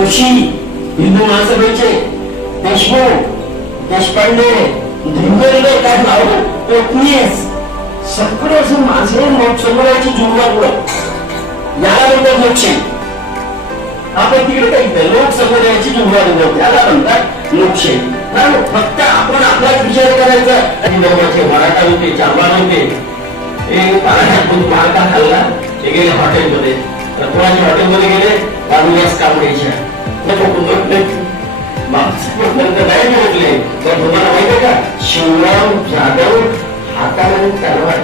जोशी, हिंदू महासभेचे देशमुख, देशपांडे, धुंगरकर, काय नाव, कोटणीस, सगळे असं माझे लोकसमुदायाची जुळवाजुळ, याला म्हणतात लोकशाही. आपण तिकडे काही लोकसमुदायाची जुळवाजुळ, त्याला म्हणतात लोकशाही. फक्त आपण आपलाच विचार करायचा. धर्माचे मराठा होते, चांबार होते, मार्का खाल्ला, ते गेले हॉटेलमध्ये, कोणाच्या हॉटेलमध्ये गेले, बाजूलाच काम यायच्या नाही म्हटले. तर तुम्हाला माहिती आहे का, शिवराम जाधव हाताला तलवार,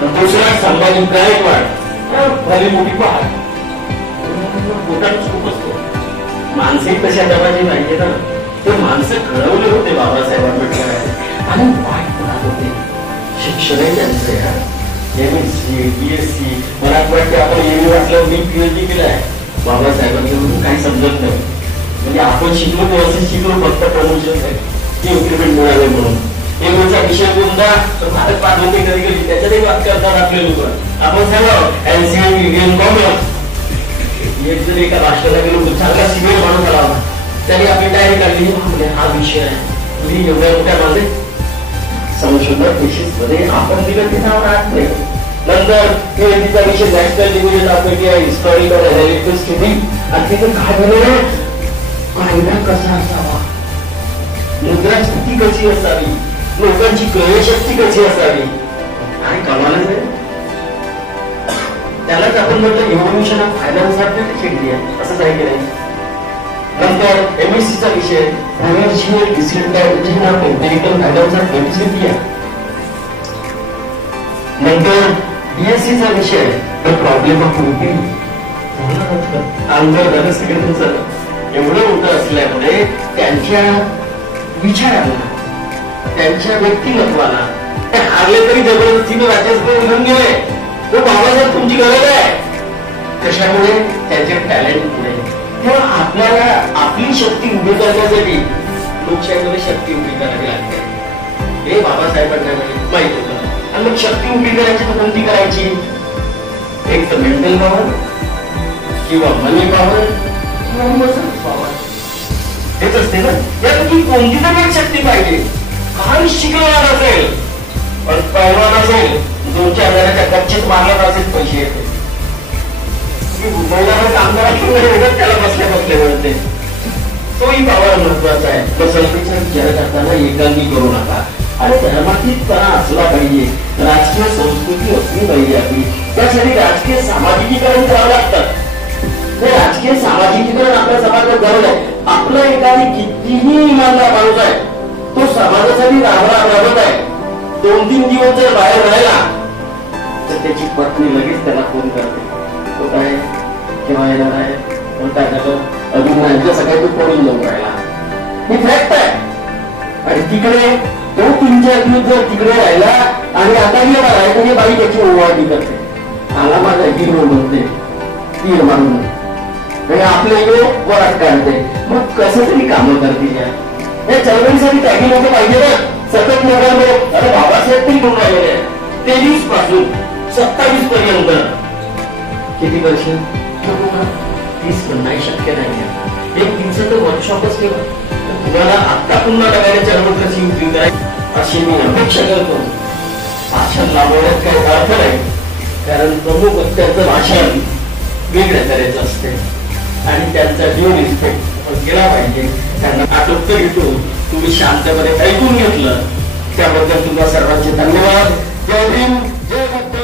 दुसरा संभाजी गायकवाड भली मोठी पहाड, पोटात खूप असतो. मानसिक तशा दबाची माहिती ना, ते माणसं घडवले होते बाबासाहेब आंबेडकर आणि वाट करत होते. शिक्षणही त्यांचं MSc, BSc, मला वाटतं आपण एम वाचलं, मी PhD केलाय बाबासाहेबांनी, म्हणून काही समजत नाही. म्हणजे आपण शिकलो व्यवस्थित शिकलो, फक्त प्रमोशन इन्क्रिमेंट मिळाले म्हणून. एमचा विषय कोणता, भारत पाठ होते कधी कधी, त्याच्यातही वाद करतात आपले लोक. आपण सांगा एनसीएम, इंडियन कॉमर्स, एक जर एका राष्ट्राला गेलो, चांगला सिनियर माणूस आला, त्याने आपली डायरी काढली, हा विषय आहे, तुम्ही एवढ्या मोठ्या माझे संशोधन थिसिस मध्ये आपण दिलं ते नाव राहत नाही. नंतर तिचा विषय national division of historical analysis study, आणि तिथं काय झालं, कायदा कसा असावा, मुद्रास्फीती कशी असावी, लोकांची क्रयशक्ती कशी असावी, आणि कमालच आहे. त्यालाच आपण म्हटलं evolution of finance of India, असंच आहे की नाही. नंतर MSc चा विषय financial decentralisation of empirical finance of India. नंतर BSc चा विषय द प्रॉब्लेम ऑफ रुपीज. अंतर झालं सगळं तुमचं एवढं मोठं असल्यामुळे त्यांच्या विचारांना, त्यांच्या व्यक्तिमत्वाला ते हारले तरी जबरदस्तीने राज्यसभेत घेऊन गेले. तो बाबासाहेब तुमची गरज आहे, कशामुळे, त्याचे टॅलेंट पुढे. तेव्हा आपल्याला आपली शक्ती उभी करण्यासाठी लोकशाहीमध्ये शक्ती उभी करावी लागते, हे बाबासाहेबांना माहित होतं. आणि मग शक्ती उभी करायची तर कोणती करायची, एक तर मेंटल पॉवर किंवा मनी पॉवर किंवा मसल पॉवर, हेच असते ना. यापैकी कोणती तरी एक शक्ती पाहिजे. काही शिकवणार असेल पण पैलवान असेल, 2-4 हजाराच्या कच्चेच मारला असेल, पैसे येते. त्याला बसल्या बसल्या मिळते, तोही पॉवर महत्वाचा आहे. बसवण्याचा विचार करताना एकांगी करू नका, आणि धर्मातीतपणा असला पाहिजे, राजकीय संस्कृती असली पाहिजे आपली. त्यासाठी राजकीय सामाजिकीकरण करावं लागतं. हे राजकीय सामाजिकीकरण आपल्या समाजात गरज आहे. आपला एखादी कितीही इमानदार माणूस आहे, तो समाजासाठी राबत आहे. 2-3 दिवस जर बाहेर राहिला तर त्याची पत्नी लगेच त्याला फोन करते, तो काय केव्हा येणार आहे, पण काय झालं, अजून नाही, सकाळी तो पडून जाऊन राहिला. ही फॅक्ट आहे. आणि तिकडे तो 3-4 दिवस जर तिकडे राहिला आणि आता येणार आहे, तर हे बाई त्याची ओवाळणी करते, आला माझा हिरो म्हणते, तीर मारून आपल्या इकडे वरात काढते. मग कसं तरी कामं करतील या चळवळीसाठी काही लोक पाहिजे ना, सतत लोकांमध्ये. अरे बाबासाहेब तरी कोण राहिलेले आहे, 23 पासून 27 पर्यंत किती वर्ष, 30 पण नाही, शक्य नाही. एक दिवसाचं वर्कशॉपच केलं, तुम्हाला आता पुन्हा लगायला चळवळ कशी उभी करायची अशी मी अपेक्षा करतो. भाषण लावण्यात काही अर्थ नाही, कारण प्रमुख त्यांचं भाषण वेगळ्या तऱ्हेचं असते आणि त्यांचा जो रिस्पेक्ट केला पाहिजे. त्यांना आटोप घेतो, तुम्ही शांतपणे ऐकून घेतलं, त्याबद्दल तुम्हाला सर्वांचे धन्यवाद. जय भीम, जय बुद्ध.